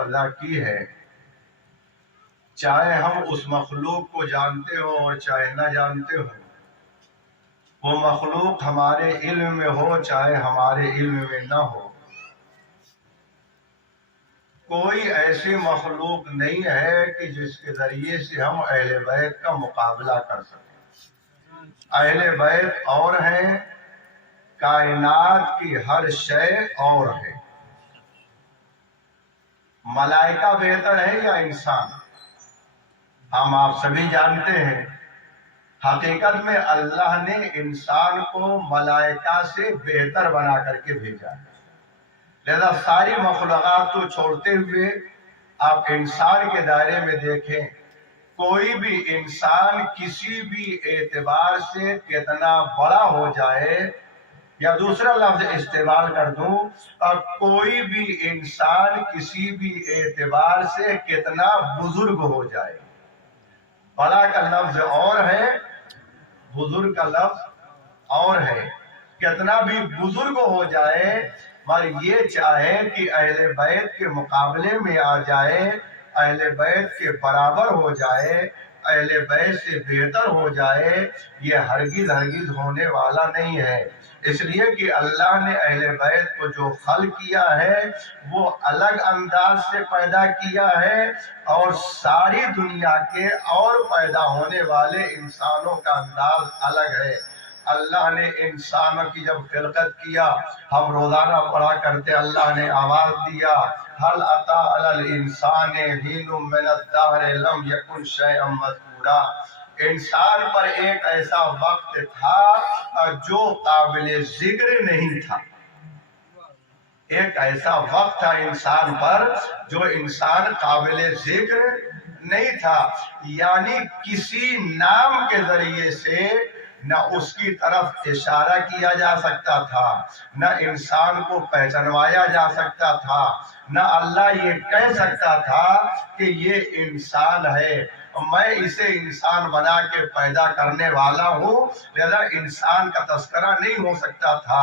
ادا کی ہے، چاہے ہم اس مخلوق کو جانتے ہوں اور چاہے نہ جانتے ہوں، وہ مخلوق ہمارے علم میں ہو چاہے ہمارے علم میں نہ ہو، کوئی ایسی مخلوق نہیں ہے کہ جس کے ذریعے سے ہم اہل بیت کا مقابلہ کر سکیں۔ اہل بیت اور ہیں، کائنات کی ہر شے اور ہے۔ ملائکہ بہتر ہے یا انسان؟ ہم آپ سبھی جانتے ہیں حقیقت میں اللہ نے انسان کو ملائکہ سے بہتر بنا کر کے بھیجا ہے، لہذا ساری مخلوقات کو چھوڑتے ہوئے آپ انسان کے دائرے میں دیکھیں، کوئی بھی انسان کسی بھی اعتبار سے کتنا بڑا ہو جائے، یا دوسرا لفظ استعمال کر دوں، کوئی بھی انسان کسی بھی اعتبار سے کتنا بزرگ ہو جائے، بڑا کا لفظ اور ہے، بزرگ کا لفظ اور ہے، کتنا بھی بزرگ ہو جائے مگر یہ چاہے کہ اہل بیت کے مقابلے میں آ جائے، اہل بیت کے برابر ہو جائے، اہل بیت سے بہتر ہو جائے، یہ ہرگز ہونے والا نہیں ہے۔ اس لیے کہ اللہ نے اہل بیت کو جو خلق کیا ہے وہ الگ انداز سے پیدا کیا ہے، اور ساری دنیا کے اور پیدا ہونے والے انسانوں کا انداز الگ ہے۔ اللہ نے انسانوں کی جب خلقت کیا، ہم روزانہ پڑھا کرتے، اللہ نے آواز دیا، هل اتى على الانسان حين من الدهر لم يكن شيئا مذكورا۔ انسان پر ایک ایسا وقت تھا جو قابل ذکر نہیں تھا، ایک ایسا وقت تھا انسان پر جو انسان قابل ذکر نہیں تھا، یعنی کسی نام کے ذریعے سے نہ اس کی طرف اشارہ کیا جا سکتا تھا، نہ انسان کو پہچانوایا جا سکتا تھا، نہ اللہ یہ کہہ سکتا تھا کہ یہ انسان ہے، میں اسے انسان بنا کے پیدا کرنے والا ہوں، لہذا انسان کا تذکرہ نہیں ہو سکتا تھا،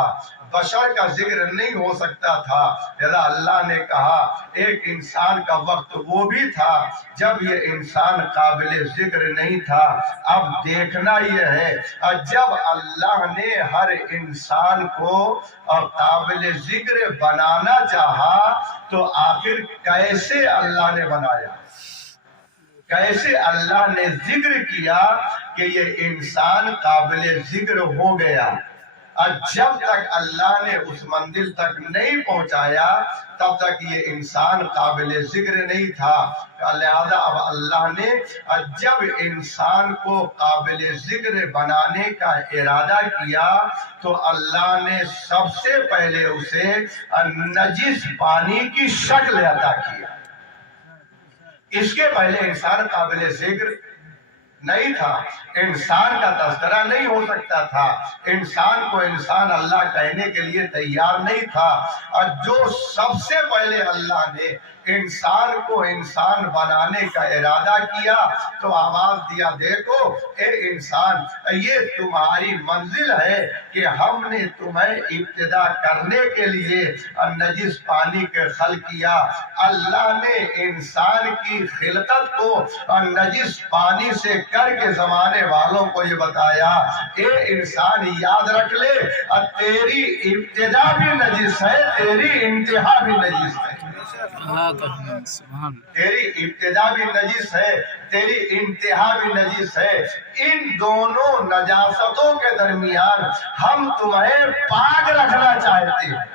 بشر کا ذکر نہیں ہو سکتا تھا، لہذا اللہ نے کہا ایک انسان کا وقت وہ بھی تھا جب یہ انسان قابل ذکر نہیں تھا۔ اب دیکھنا یہ ہے جب اللہ نے ہر انسان کو قابل ذکر بنانا چاہا تو آخر کیسے اللہ نے بنایا، کیسے اللہ نے ذکر کیا کہ یہ انسان قابل ذکر ہو گیا۔ جب تک اللہ نے اس منزل تک نہیں پہنچایا تب تک یہ انسان قابل ذکر نہیں تھا، لہذا اب اللہ نے جب انسان کو قابل ذکر بنانے کا ارادہ کیا تو اللہ نے سب سے پہلے اسے نجس پانی کی شکل عطا کیا۔ اس کے پہلے انسان قابل ذکر نہیں تھا، انسان کا تذکرہ نہیں ہو سکتا تھا، انسان کو انسان اللہ کہنے کے لیے تیار نہیں تھا، اور جو سب سے پہلے اللہ نے انسان کو انسان بنانے کا ارادہ کیا تو آواز دیا، دیکھو اے انسان یہ تمہاری منزل ہے کہ ہم نے تمہیں ابتدا کرنے کے لیے نجس پانی کے خلق کیا۔ اللہ نے انسان کی خلقت کو نجس پانی سے کر کے زمانے والوں کو یہ بتایا، اے انسان یاد رکھ لے تیری ابتدا بھی نجس ہے، تیری انتہا بھی نجس ہے، تیری ابتدا بھی نجس ہے، تیری انتہا بھی نجس ہے، ان دونوں نجاستوں کے درمیان ہم تمہیں پاک رکھنا چاہتے ہیں،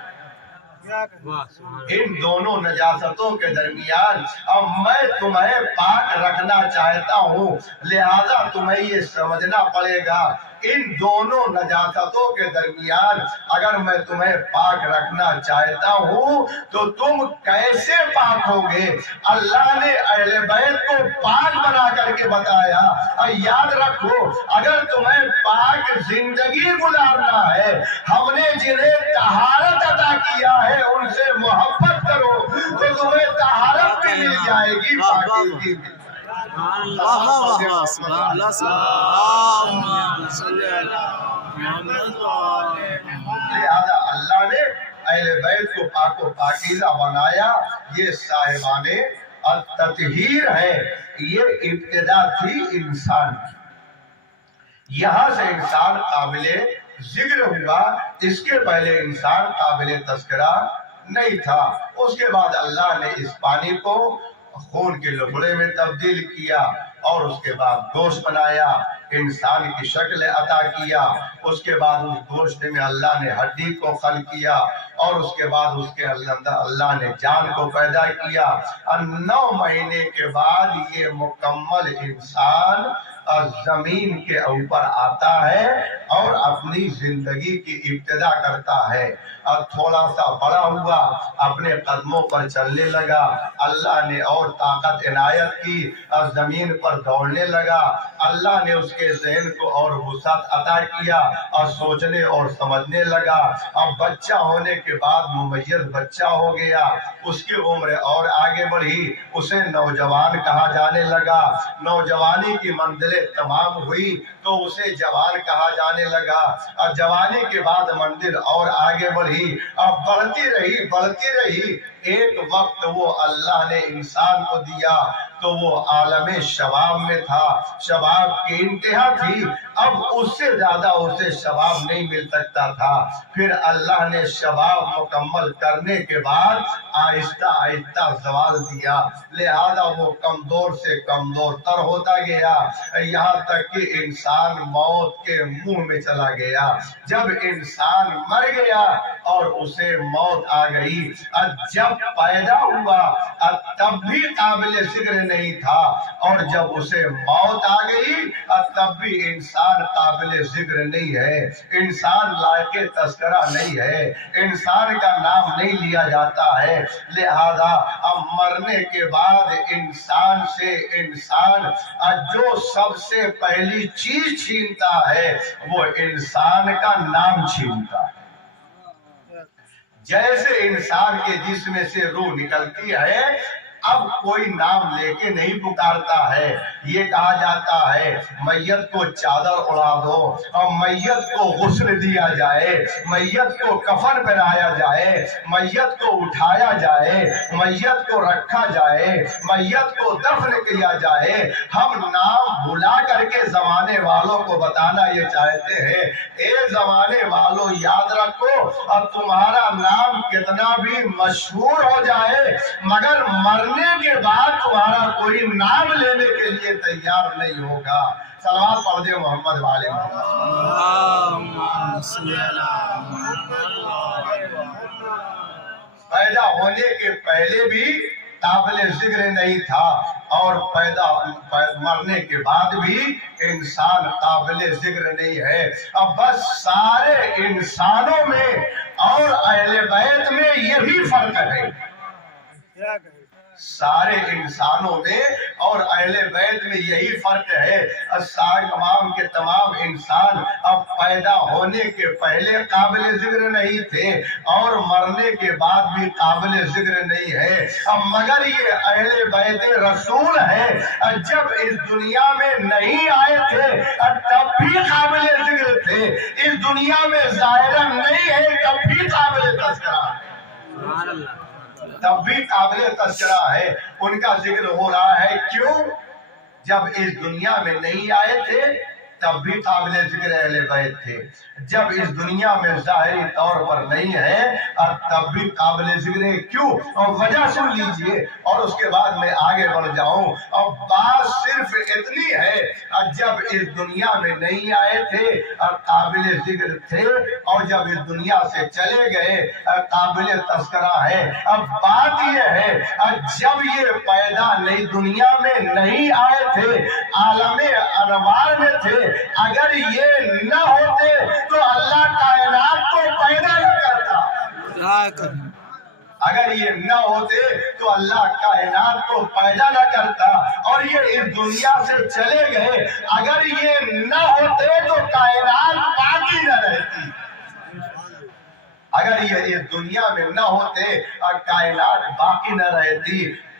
ان دونوں نجاستوں کے درمیان اب میں تمہیں پاک رکھنا چاہتا ہوں، لہذا تمہیں یہ سمجھنا پڑے گا ان دونوں نجاستوں کے درمیان اگر میں تمہیں پاک رکھنا چاہتا ہوں تو تم کیسے پاک ہوگے۔ اللہ نے اہل بیت کو پاک بنا کر کے بتایا، اور یاد رکھو اگر تمہیں پاک زندگی گزارنا ہے، ہم نے جنہیں طہارت عطا کیا ہے ان سے محبت کرو تو تمہیں طہارت بھی مل جائے گی، پاکیزگی بھی۔ لہذا اللہ نے اہل بیت کو پاک و پاکیزہ بنایا، یہ صاحبان التطہیر ہے۔ یہ ابتدا تھی انسان کی، یہاں سے انسان قابل ذکر ہوا، اس کے پہلے انسان قابل تذکرہ نہیں تھا۔ اس کے بعد اللہ نے اس پانی کو خون کے لبڑے میں تبدیل کیا اور اس کے بعد گوشت بنایا، انسان کی شکل عطا کیا۔ اس کے بعد اس گوشت میں اللہ نے ہڈی کو خلق کیا اور اس کے بعد اس کے اندر اللہ نے جان کو پیدا کیا۔ 9 مہینے کے بعد یہ مکمل انسان زمین کے اوپر آتا ہے اور اپنی زندگی کی ابتدا کرتا ہے۔ اور تھوڑا سا بڑا ہوا، اپنے قدموں پر چلنے لگا، اللہ نے اور طاقت عنایت کی اور زمین پر دوڑنے لگا، اللہ نے اس کے ذہن کو اور وسعت عطا کیا اور سوچنے اور سمجھنے لگا۔ اب بچہ ہونے کے بعد ممیز بچہ ہو گیا، اس کی عمر اور آگے بڑھی، اسے نوجوان کہا جانے لگا۔ نوجوانی کی منزلیں تمام ہوئی تو اسے جوان کہا جانے لگا، اور جوانی کے بعد منزل اور آگے بڑھی، اب بڑھتی رہی۔ ایک وقت وہ اللہ نے انسان کو دیا تو وہ عالم شباب میں تھا، شباب کی انتہا تھی، اب اس سے زیادہ اسے شباب نہیں مل سکتا تھا۔ پھر اللہ نے شباب مکمل کرنے کے بعد آہستہ آہستہ زوال دیا، لہذا وہ کمزور سے کمزور تر ہوتا گیا، یہاں تک کہ انسان موت کے منہ میں چلا گیا۔ جب انسان مر گیا اور اسے موت آ گئی، جب پیدا ہوا تب بھی قابل ذکر نہیں تھا، اور جب اسے موت آ گئی تب بھی انسان قابل ذکر نہیں ہے، انسان لائق تذکرہ نہیں ہے، انسان کا نام نہیں لیا جاتا ہے۔ لہذا اب مرنے کے بعد انسان سے انسان جو سب سے پہلی چیز چھینتا ہے وہ انسان کا نام چھینتا ہے۔ جیسے انسان کے جسم سے روح نکلتی ہے، اب کوئی نام لے کے نہیں پکارتا ہے، یہ کہا جاتا ہے میت کو چادر اڑا دو اور میت کو غسل دیا جائے، میت کو کفن پہنایا جائے، میت کو اٹھایا جائے، میت کو رکھا جائے، میت کو دفن کیا جائے۔ ہم نام بھلا کر کے زمانے والوں کو بتانا یہ چاہتے ہیں، اے زمانے والوں یاد رکھو، اور تمہارا نام کتنا بھی مشہور ہو جائے مگر مرنے کے بعد تمہارا کوئی نام لینے کے لیے تیار نہیں ہوگا۔ صلوات پڑھ دے محمد والے محمد۔ پیدا ہونے کے پہلے بھی قابل ذکر نہیں تھا، اور مرنے کے بعد بھی انسان قابل ذکر نہیں ہے۔ اب بس سارے انسانوں میں اور اہل بیت میں یہی فرق ہے، سارے انسانوں میں اور اہل بیت میں یہی فرق ہے۔ تمام کے تمام انسان اب پیدا ہونے کے پہلے قابل ذکر نہیں تھے اور مرنے کے بعد بھی قابل ذکر نہیں ہے، مگر یہ اہل بیت رسول ہے، جب اس دنیا میں نہیں آئے تھے تب بھی قابل ذکر تھے، اس دنیا میں ظاہرا نہیں ہے تب بھی قابل تذکرہ ہے، تب بھی قابل تذکرہ ہے، ان کا ذکر ہو رہا ہے۔ کیوں؟ جب اس دنیا میں نہیں آئے تھے تب بھی قابل ذکر اہل بیت تھے، جب اس دنیا میں ظاہری طور پر نہیں ہے اور تب بھی قابل ذکر ہے۔ کیوں؟ اور وجہ سن لیجئے اور اس کے بعد میں آگے بڑھ جاؤں۔ اور بات صرف اتنی ہے، جب اس دنیا میں نہیں آئے تھے اور قابل ذکر تھے، اور جب اس دنیا سے چلے گئے قابل تذکرہ ہے۔ اب بات یہ ہے، جب یہ پیدا نئی دنیا میں نہیں آئے تھے، عالم انوار میں تھے، اگر یہ نہ ہوتے تو اللہ کائنات کو پیدا نہ کرتا، اگر یہ نہ ہوتے تو اللہ کائنات کو پیدا نہ کرتا، اور یہ اس دنیا سے چلے گئے، اگر یہ نہ ہوتے تو کائنات باقی نہ رہتی، اگر یہ اس دنیا میں نہ ہوتے اور کائنات باقی نہ رہتی۔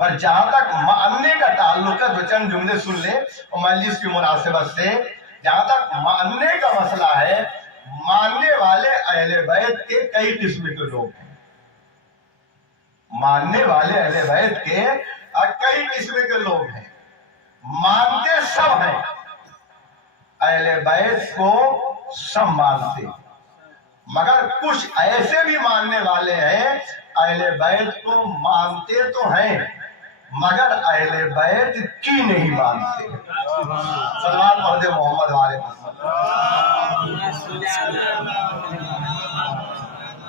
پر جہاں تک ماننے کا تعلق ہے تو چند جملے سن لیں اور مجلس کی مناسبت سے، جہاں تک ماننے کا مسئلہ ہے، ماننے والے اہل بیت کے کئی قسم کے لوگ ہیں۔ ماننے والے اہل بیت کے کئی قسم کے لوگ ہیں، مانتے سب ہیں، اہل بیت کو سب مانتے، مگر کچھ ایسے بھی ماننے والے ہیں اہل بیت کو مانتے تو ہیں مگر اہل بیت کی نہیں مانتے۔ صلوات پڑھ دے محمد والے محمد۔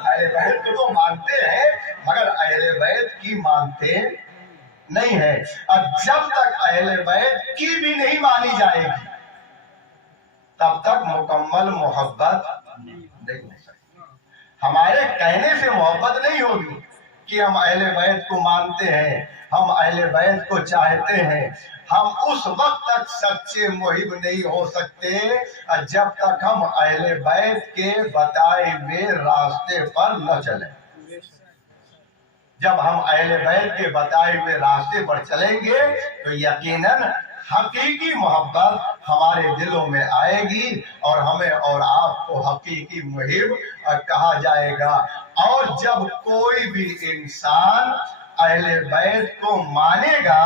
اہل بیت کو تو مانتے ہیں مگر اہل بیت کی مانتے نہیں ہے، اور جب تک اہل بیت کی بھی نہیں مانی جائے گی تب تک مکمل محبت نہیں ہو سکتی۔ ہمارے کہنے سے محبت نہیں ہوگی کہ ہم اہل بیت کو مانتے ہیں، ہم اہل بیت کو چاہتے ہیں، ہم اس وقت تک سچے محب نہیں ہو سکتے جب تک ہم اہل بیت کے بتائے ہوئے راستے پر نہ چلیں۔ جب ہم اہل بیت کے بتائے ہوئے راستے پر چلیں گے تو یقیناً حقیقی محبت ہمارے دلوں میں آئے گی اور ہمیں اور آپ کو حقیقی محب کہا جائے گا۔ اور جب کوئی بھی انسان اہل بیت کو مانے گا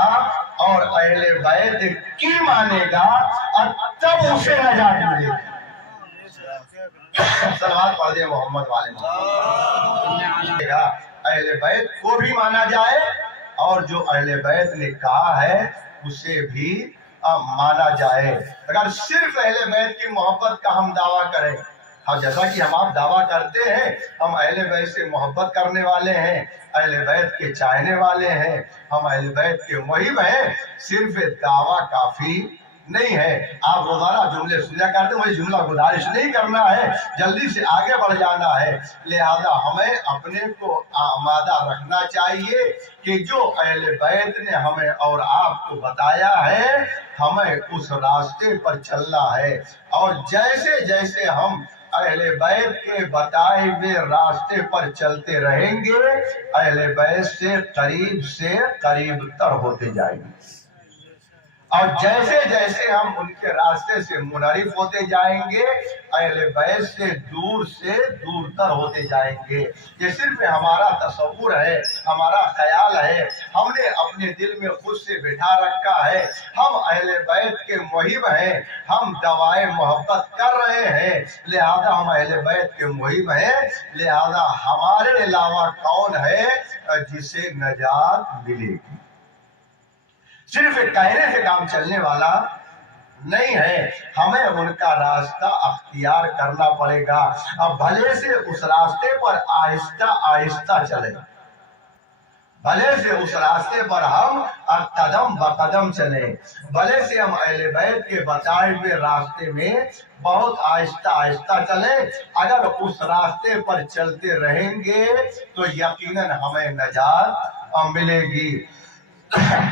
اور اہل بیت کی مانے گا اور تب اسے نجات ملے گی۔ صلوات پڑھ دے محمد والے محمد۔ اہل بیت کو بھی مانا جائے اور جو اہل بیت نے کہا ہے اسے بھی مانا جائے۔ اگر صرف اہل بیت کی محبت کا ہم دعویٰ کریں، جیسا کہ ہم آپ دعویٰ کرتے ہیں ہم اہل بیت سے محبت کرنے والے ہیں، اہل بیت کے چاہنے والے ہیں، ہم اہل بیت کے محب ہیں، صرف دعویٰ کافی نہیں ہے۔ آپ روزانہ جملے سنیا کرتے ہیں، مجھے جملہ گزارش نہیں کرنا ہے، جلدی سے آگے بڑھ جانا ہے، لہذا ہمیں اپنے کو آمادہ رکھنا چاہیے کہ جو اہل بیت نے ہمیں اور آپ کو بتایا ہے ہمیں اس راستے پر چلنا ہے، اور جیسے جیسے ہم اہل بیت کے بتائے ہوئے راستے پر چلتے رہیں گے اہل بیت سے قریب تر ہوتے جائیں گے، اور جیسے جیسے ہم ان کے راستے سے منحرف ہوتے جائیں گے اہل بیت سے دور تر ہوتے جائیں گے۔ یہ صرف ہمارا تصور ہے، ہمارا خیال ہے، ہم نے اپنے دل میں خود سے بٹھا رکھا ہے، ہم اہل بیت کے محب ہیں، ہم دوائے محبت کر رہے ہیں، لہذا ہم اہل بیت کے محب ہیں، لہذا ہمارے علاوہ کون ہے جسے نجات ملے گی۔ صرف کہنے سے کام چلنے والا نہیں ہے، ہمیں ان کا راستہ اختیار کرنا پڑے گا، اب بھلے سے اس راستے پر آہستہ آہستہ چلیں، بھلے سے اس راستے پر ہم قدم بقدم چلیں، بھلے سے ہم اہل بیت کے بتائے ہوئے راستے میں بہت آہستہ آہستہ چلیں، اگر اس راستے پر چلتے رہیں گے تو یقیناً ہمیں نجات ملے گی۔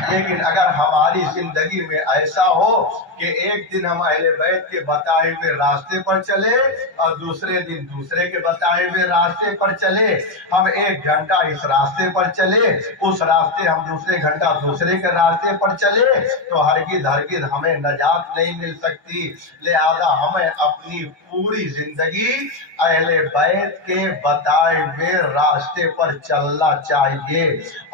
لیکن اگر ہماری زندگی میں ایسا ہو کہ ایک دن ہم اہل بیت کے بتائے ہوئے راستے پر چلے اور دوسرے دن دوسرے کے بتائے ہوئے راستے پر چلے، ہم ایک گھنٹہ اس راستے پر چلے، اس راستے ہم دوسرے گھنٹہ دوسرے کے راستے پر چلے تو ہرگز ہمیں نجات نہیں مل سکتی۔ لہذا ہمیں اپنی پوری زندگی اہل بیت کے بتائے ہوئے راستے پر چلنا چاہیے،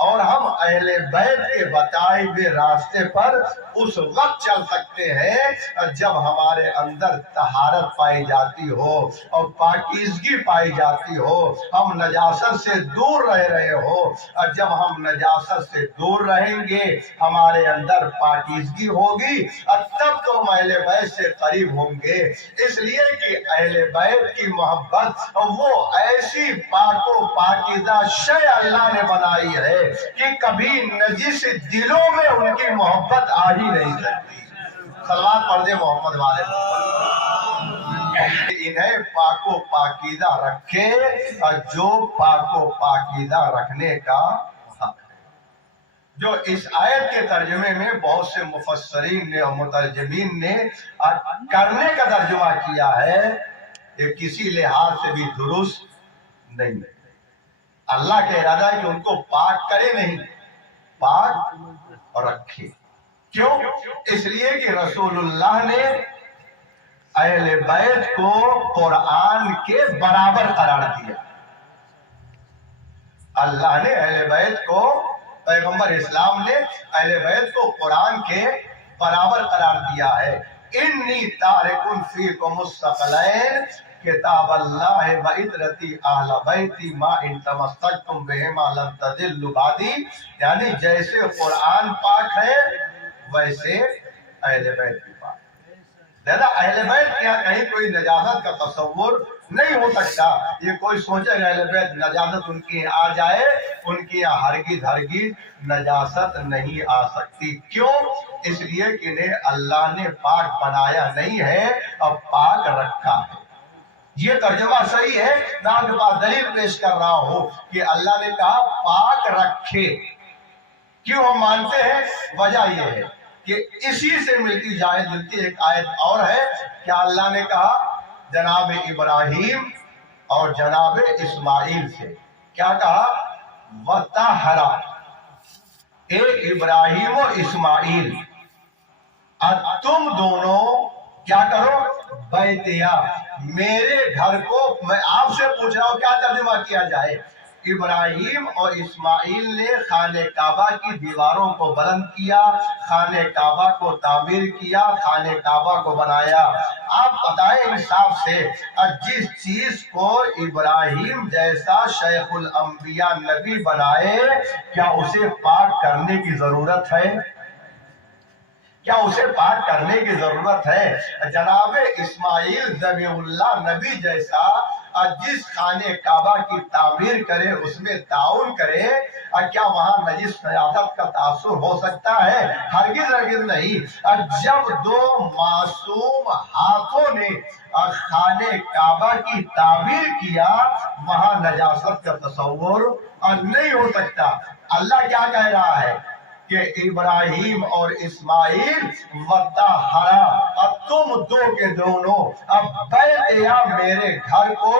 اور ہم اہل بیت کے بتائے ہوئے راستے پر اس وقت چل سکتے ہیں جب ہمارے اندر طہارت پائی جاتی ہو اور پاکیزگی پائی جاتی ہو، ہم نجاست سے دور رہ رہے ہو، اور جب ہم نجاست سے دور رہیں گے ہمارے اندر پاکیزگی ہوگی اور تب تو ہم اہل بیت سے قریب ہوں گے۔ اس لیے کہ اہل بیت کی محبت وہ ایسی پاک و پاکیزہ شے اللہ نے بنائی ہے کہ کبھی نجس دلوں میں ان کی محبت آ ہی نہیں سکتی۔ صلوات پڑھ دے محمد والے انہیں پاک و پاکیزہ رکھے اور جو پاک و پاکیزہ رکھنے کا حق ہے۔ جو اس آیت کے ترجمے میں بہت سے مفسرین نے اور مترجمین نے کرنے کا ترجمہ کیا ہے، یہ کسی لحاظ سے بھی درست نہیں ہے۔ اللہ کا ارادہ ہے کہ ان کو پاک کرے نہیں، پاک رکھے. کیوں؟ اس لیے کہ رسول اللہ نے اہل بیت کو قرآن کے برابر قرار دیا. اللہ نے اہل بیت کو، پیغمبر اسلام نے اہل بیت کو قرآن کے برابر قرار دیا ہے. انی تارک فیکم الثقلین کتاب اللہ وعترتی اہل بیتی ما ان تمسکتم بہما لن تضلوا بعدی. یعنی جیسے قرآن پاک ہے ویسے اہل بیت بھی پاک. لہذا اہل بیت کے یہاں کہیں کوئی نجاست کا تصور نہیں ہو سکتا. یہ کوئی سوچے کہ اہل بیت نجاست ان کی آ جائے، ان کی یہاں ہرگز نجاست نہیں آ سکتی. کیوں؟ اس لیے کہ انہیں اللہ نے پاک بنایا نہیں ہے اور پاک رکھا ہے. یہ ترجمہ صحیح ہے. میں آپ کے پاس دلیل پیش کر رہا ہوں کہ اللہ نے کہا پاک رکھے. کیوں ہم مانتے ہیں؟ وجہ یہ ہے کہ اسی سے ملتی جلتی ایک آیت اور ہے کہ اللہ نے کہا جناب ابراہیم اور جناب اسماعیل سے، کیا کہا؟ وَطَہَّرَ، ایک ابراہیم و اسماعیل، تم دونوں کیا کرو؟ بیتیا، میرے گھر کو. میں آپ سے پوچھ رہا ہوں کیا ترجمہ کیا جائے؟ ابراہیم اور اسماعیل نے خانہ کعبہ کی دیواروں کو بلند کیا، خانہ کعبہ کو تعمیر کیا، خانہ کعبہ کو بنایا. آپ بتائیں انصاف سے، جس چیز کو ابراہیم جیسا شیخ الانبیاء نبی بنائے، کیا اسے پاک کرنے کی ضرورت ہے؟ کیا اسے پاک کرنے کی ضرورت ہے؟ جناب اسماعیل ذبیح اللہ نبی جیسا جس خانہ کعبہ کی تعمیر کرے، اس میں تعاون کرے، کیا وہاں نجس نجاست کا تاثر ہو سکتا ہے؟ ہرگز نہیں. جب دو معصوم ہاتھوں نے خانہ کعبہ کی تعمیر کیا، وہاں نجاست کا تصور نہیں ہو سکتا. اللہ کیا کہہ رہا ہے کہ ابراہیم اور اسماعیل وطہرا، اب تم دو کے دونوں اب بیت یا میرے گھر کو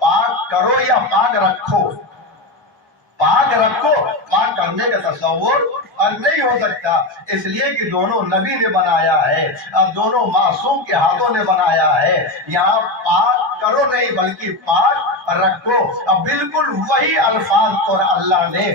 پاک کرو یا پاک رکھو. پاک رکھو، پاک کرنے کا تصور نہیں ہو سکتا. اس لیے کہ دونوں نبی نے بنایا ہے، اب دونوں معصوم کے ہاتھوں نے بنایا ہے. یہاں پاک کرو نہیں بلکہ پاک رکھو. اب بالکل وہی الفاظ پر اللہ نے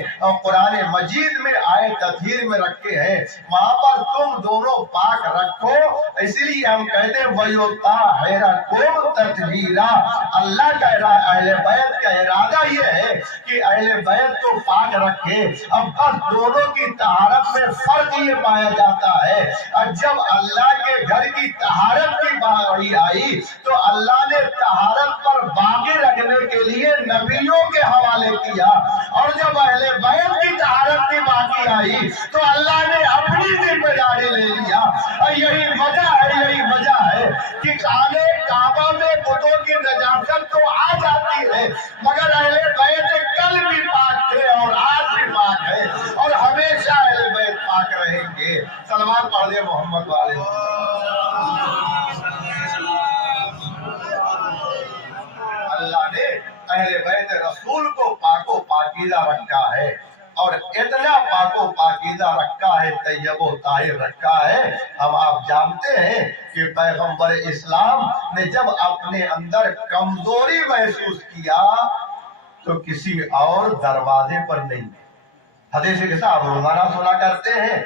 قرآن مجید میں آئے تطہیر میں رکھے ہیں. وہاں پر تم دونوں پاک رکھو، اسی لیے ہم کہتے ہیں وَيُطَهِّرَكُمْ تَطْهِيرًا. اللہ کا اہل بیت کا ارادہ یہ ہے کہ اہل بیت کو پاک رکھے. اب بس دونوں کی طہارت میں فرق یہ پایا جاتا ہے، جب اللہ کے گھر کی طہارت کی باری آئی تو اللہ نے طہارت پر باقی رکھنے کے لیے نبیوں کے حوالے کیا، اور جب اہل بیت کی طہارت کی باقی آئی تو اللہ نے اپنی ذمہ داری لے لیا. یہی وجہ ہے کہ خانہ کعبہ میں بتوں کی نجاست تو آ جاتی ہے، مگر اہل بیت کل بھی پاک تھے اور آج بھی پاک ہے اور ہمیشہ اہل بیت پاک رہیں گے. صلوات پڑھ دے محمد والے. اللہ نے اہل بیت رسول کو پاک و پاکیزہ رکھا ہے، اور اتنا پاک و پاکیزہ رکھا ہے، طیب و طاہر رکھا ہے. ہم آپ جانتے ہیں کہ پیغمبر اسلام نے جب اپنے اندر کمزوری محسوس کیا تو کسی اور دروازے پر نہیں. حدیث کے ساتھ روزانہ سنا کرتے ہیں.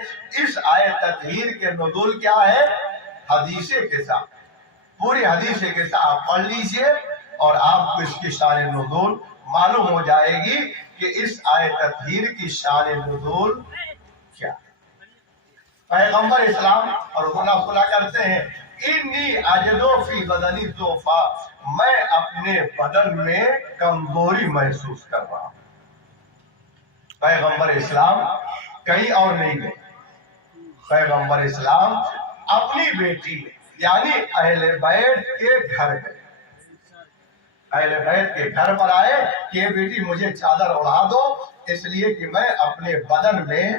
اس آیت تطہیر کے نزول کیا ہے؟ حدیث کے ساتھ، پوری حدیث کے ساتھ پڑھ لیجئے اور آپ کو اس کی شان نزول معلوم ہو جائے گی کہ اس آیت تطہیر کی شان نزول کیا. پیغمبر اسلام اور روزانہ سنا کرتے ہیں انی اجدو فی بدنی ضعفا، میں اپنے بدن میں کمزوری محسوس کر رہا ہوں. پیغمبر اسلام کہیں اور نہیں گئے. پیغمبر اسلام اپنی بیٹی یعنی اہل بیت کے گھر گئے. اہل بیت کے گھر پر آئے کہ یہ بیٹی مجھے چادر اڑا دو، اس لیے کہ میں اپنے بدن میں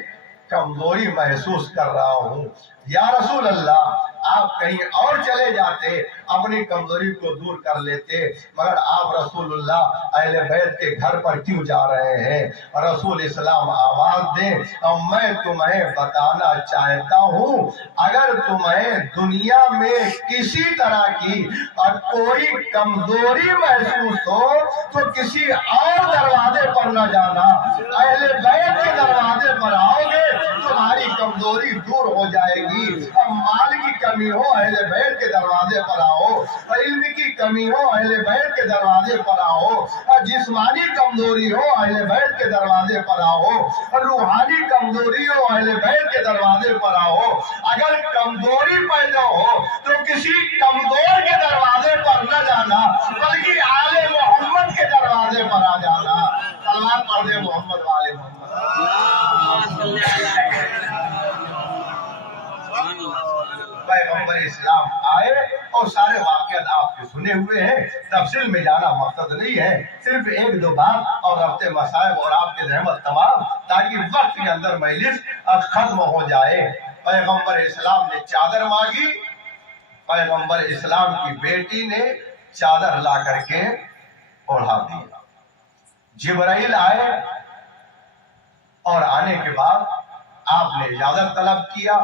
کمزوری محسوس کر رہا ہوں. یا رسول اللہ، آپ کہیں اور چلے جاتے, اپنی کمزوری کو دور کر لیتے, مگر آپ رسول اللہ اہل بیت کے گھر پر کیوں جا رہے ہیں؟ رسول اسلام آواز دے, اور میں تمہیں بتانا چاہتا ہوں, اگر تمہیں دنیا میں کسی طرح کی کوئی کمزوری محسوس ہو تو کسی اور دروازے پر نہ جانا, اہل بیت کے دروازے پر آؤ گے تمہاری کمزوری دور ہو جائے گی. اب مال کی کمی ہو اہل بیت کے دروازے پر آؤ, علم کی کمی ہو اہل بیت کے دروازے پر آؤ, جسمانی کمزوری ہو اہل بیت کے دروازے پر آؤ, روحانی کمزوری ہو اہل بیت کے دروازے پر آؤ. اگر کمزوری پیدا ہو تو کسی کمزور کے دروازے پر نہ جانا, بلکہ آل محمد کے دروازے پر آ جانا. سلوات پڑھ دے محمد والے محمد. پیغمبر اسلام آئے اور سارے واقعات آپ کے سنے ہوئے ہیں, تفصیل میں جانا مقصد نہیں ہے, صرف ایک دو بات اور ربط مصائب اور آپ کے رحمت تمام, تاکہ وقت کے اندر مجلس اب ختم ہو جائے. پیغمبر اسلام نے چادر مانگی, پیغمبر اسلام کی بیٹی نے چادر لا کر کے اوڑھا دی. جبرائیل آئے اور آنے کے بعد آپ نے اجازت طلب کیا,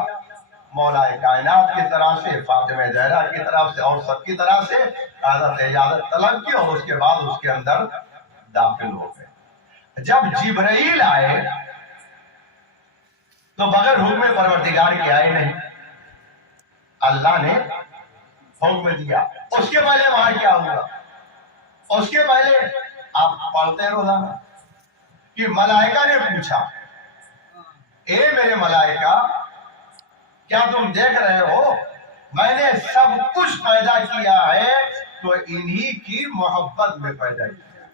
مولا کائنات کی طرف سے, فاطمہ زہرا کی طرف سے اور سب کی طرف سے اجازت طلب کی, اور اس کے بعد اس کے اندر داخل ہو گئے. جب جبرائیل آئے تو بغیر حکم پروردگار کے آئے نہیں, اللہ نے حکم دیا. اس کے پہلے وہاں کیا ہوا؟ اس کے پہلے آپ پڑھتے روزانہ کہ ملائکہ نے پوچھا, اے میرے ملائکہ کیا تم دیکھ رہے ہو میں نے سب کچھ پیدا کیا ہے تو انہی کی محبت میں پیدا کیا,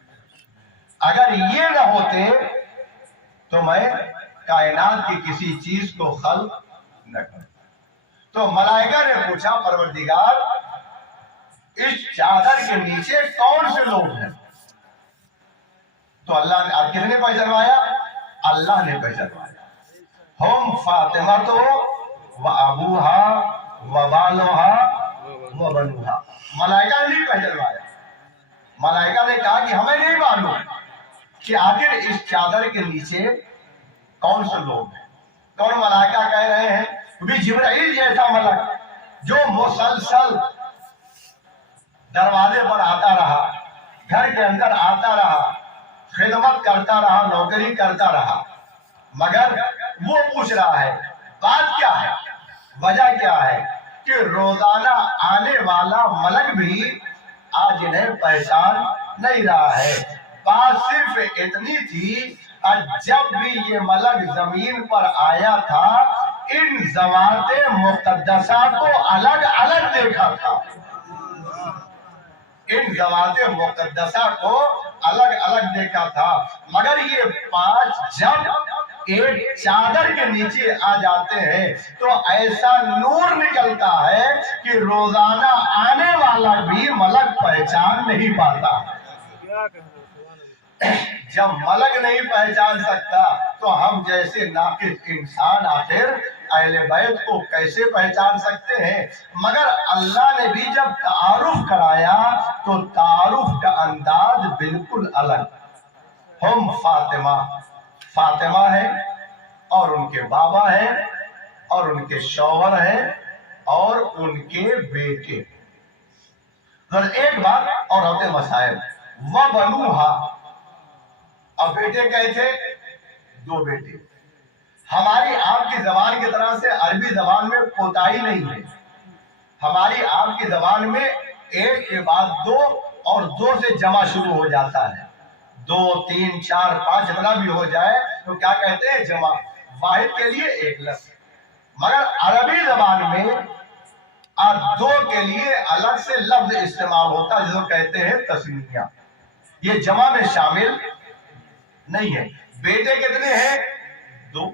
اگر یہ نہ ہوتے تو میں کائنات کی کسی چیز کو خلق نہ کرتا. تو ملائکہ نے پوچھا, پروردگار اس چادر کے نیچے کون سے لوگ ہیں؟ تو اللہ نے, کس نے پہچانوایا؟ اللہ نے پہچانوایا, ہم فاطمہ تو و ابوہا و بالوہا و بنوہا. ملائکہ نے نہیں پہچانوایا. ملائکہ نے کہا کہ ہمیں نہیں معلوم کہ آخر اس چادر کے نیچے کون سے لوگ ہیں. کون ملائکہ کہہ رہے ہیں بھی جبرائیل جیسا ملک جو مسلسل دروازے پر آتا رہا, گھر کے اندر آتا رہا, خدمت کرتا رہا, نوکری کرتا رہا, مگر وہ پوچھ رہا ہے بات کیا ہے, وجہ کیا ہے کہ روزانہ آنے والا ملک بھی آج انہیں پہچان نہیں رہا ہے. بات صرف اتنی تھی, جب بھی یہ ملک زمین پر آیا تھا ان ذوات مقدسہ کو الگ الگ دیکھا تھا, ان ذوات مقدسہ کو الگ الگ دیکھا تھا, مگر یہ پانچ جب ایک چادر کے نیچے آ جاتے ہیں تو ایسا نور نکلتا ہے کہ روزانہ آنے والا بھی ملک پہچان نہیں پاتا. جب ملک نہیں پہچان سکتا تو ہم جیسے ناقص انسان آخر اہل بیت کو کیسے پہچان سکتے ہیں؟ مگر اللہ نے بھی جب تعارف کرایا تو تعارف کا انداز بالکل الگ. ہم فاطمہ ہے اور ان کے بابا ہیں اور ان کے شوہر ہیں اور ان کے بیٹے. ایک بات اور ہوتے مسائل و بنوہا, اب بیٹے کہے تھے دو بیٹے. ہماری آپ کی زبان کی طرح سے عربی زبان میں کوتاہی نہیں ہے. ہماری آپ کی زبان میں ایک کے بعد دو اور دو سے جمع شروع ہو جاتا ہے. 2 3 4 5 جتنا بھی ہو جائے تو کیا کہتے ہیں؟ جمع. واحد کے لیے ایک لفظ. مگر عربی زبان میں دو کے لیے الگ سے لفظ استعمال ہوتا ہے جس کو کہتے ہیں تسنیہ. یہ جمع میں شامل نہیں ہے. بیٹے کتنے ہیں؟ 2.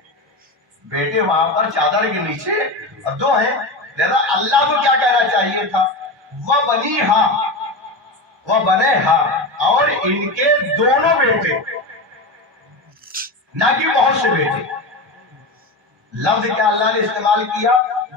بیٹے وہاں پر چادر کے نیچے 2 ہیں. لہذا اللہ کو کیا کہنا چاہیے تھا؟ وہ بنی ہاں وہ بنے ہاں, اور ان کے دونوں بیٹے, نہ کہ بہت سے بیٹے. لفظ کیا اللہ نے استعمال کیا؟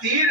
3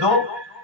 2।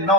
9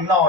9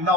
9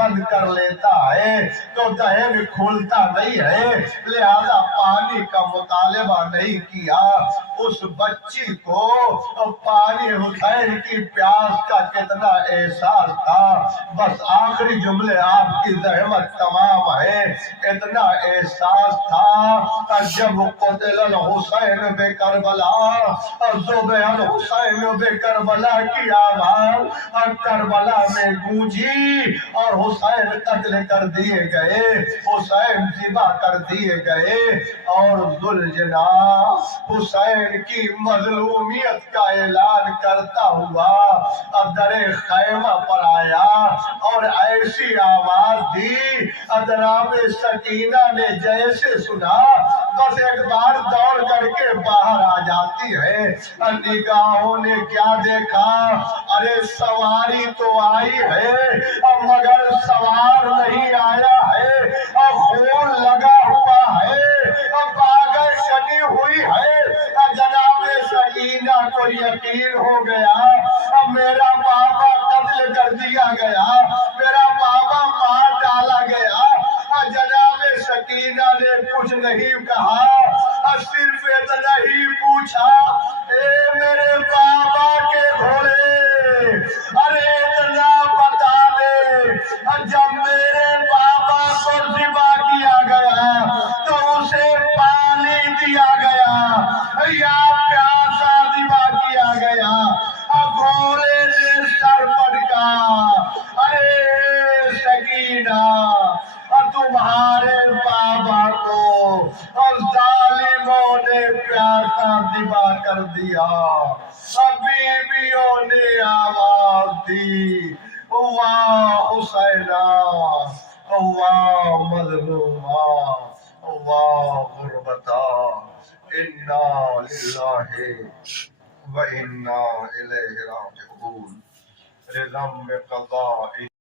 بند کر لیتا ہے تو دہن کھولتا نہیں ہے، لہذا پانی کا مطالبہ نہیں کیا۔ اس بچی کو پانی حسین کی پیاس کا کتنا احساس تھا، بس آخری جملے آپ کی زحمت تمام ہے، اتنا احساس تھا جب قتل الحسین بے کربلا، ذبح الحسین بے کربلا کی آواز کربلا میں گونجی اور حسین قتل کر دیے گئے، حسین ذبح کر دیے گئے، اور ذوالجناح حسین کی مظلومیت کا اعلان کرتا ہوا در خیمہ پر آیا اور ایسی آواز دی، جناب سکینہ نے جیسے سنا بس ایک بار دوڑ کر کے باہر آ جاتی ہے۔ نگاہوں نے کیا دیکھا، ارے سواری تو آئی ہے مگر سوار نہیں آیا ہے، خون لگا ہوا ہے، باگل کٹی ہوئی ہے۔ جناب سکینہ کو یقین ہو گیا میرا بابا قتل کر دیا گیا، میرا بابا مار ڈالا گیا۔ جناب سکینہ نے کچھ نہیں کہا، صرف اتنا ہی پوچھا، اے میرے بابا کے گھوڑے، ارے اتنا بتا دے جب میرے بابا کو ذبح کیا گیا تو اسے پانی دیا گیا یا پیاسا ذبح کیا گیا؟ گھوڑے نے سر پٹکا، ارے سکینہ تمہارے بابا کو ظالموں نے پیاسا ذبح کر دیا۔ بیویوں نے آواز دی، واہ حسینہ، واہ مظلومہ، واہ غربتا، انا للہ و انا الیہ راجعون۔ رضم قضاء